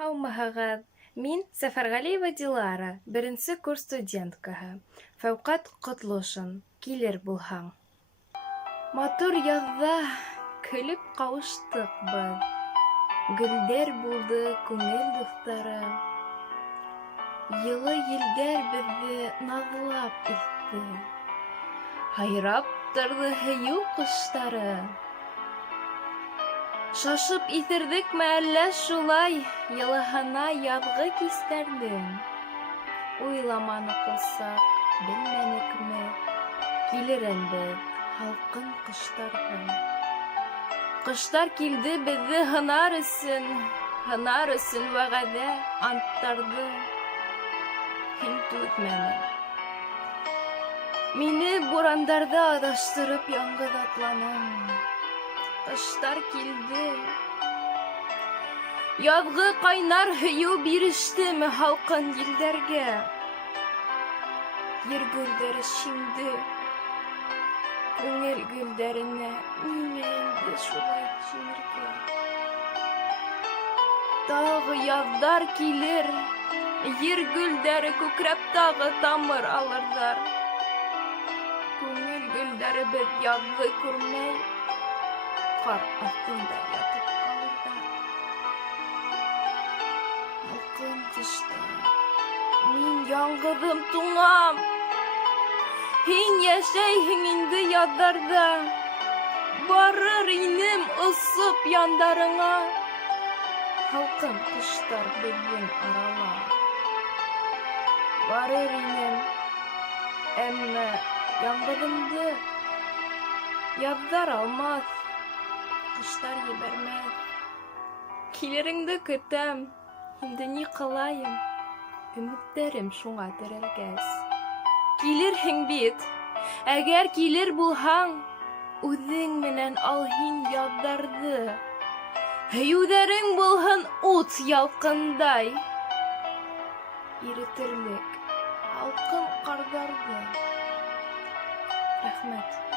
Һаумыһығыҙ, мин Сәфәрғәлиева Дилара, беренсе курс студенткаһы. Фәүҡәт Ҡотлошин, килер булһаң. Матур яҙҙа көлөп ҡауыштыҡ беҙ. Гөлдәр булды күңел дуҫтары. Йылы елдәр беҙҙе наҙлап иҫте. Һайрап торҙо һыйыу ҡоштары. Шашып иҫерҙекме әллә шулай, йылыһына яҙғы кистәрҙең. Уйламаныҡ ул саҡ, белмәнекме, килерен беҙ һалҡын ҡыштарҙың. Ҡыштар килде беҙҙе һынар өсөн вәғәҙә анттарҙы. Һин түҙмәнең. Мине бурандарҙа аҙаштырып яңғыҙ атланың. Ҡыштар килде. Яҙғы ҡайнар һөйөү бирештеме һалҡын елдәргә? Ер гөлдәре шиңде. Күңел гөлдәренә нимә инде шулай җимергә? Тағы яҙҙар килер. Ер гөлдәре күкрәп тағы тамыр алырҙар. Күңел гөлдәребеҙ яҙҙы күрмәй, ҡар аҫтында ятып ҡалырҙар. Һалҡын ҡышта мин яңғыҙым туңам. Һин йәшәйһең инде яҙҙарҙа. Барыр инем осоп яндарыңа. Һалҡын ҡыштар беҙҙең арала. Барыр инем, әммә яңғыҙымды яҙҙар алмаҫ. Ҡыштар ебәрмәҫ. Килереңде көтәм, инде ни ҡылайым, өмөттәрем шуңа терәлгәс. Килерһең бит, әгәр килер булһаң, үҙең менән ал һин яҙҙарҙы. Һөйөүҙәрең булһын ут ялҡындай. Иретерлек һалҡын ҡарҙарҙы. Рәхмәт.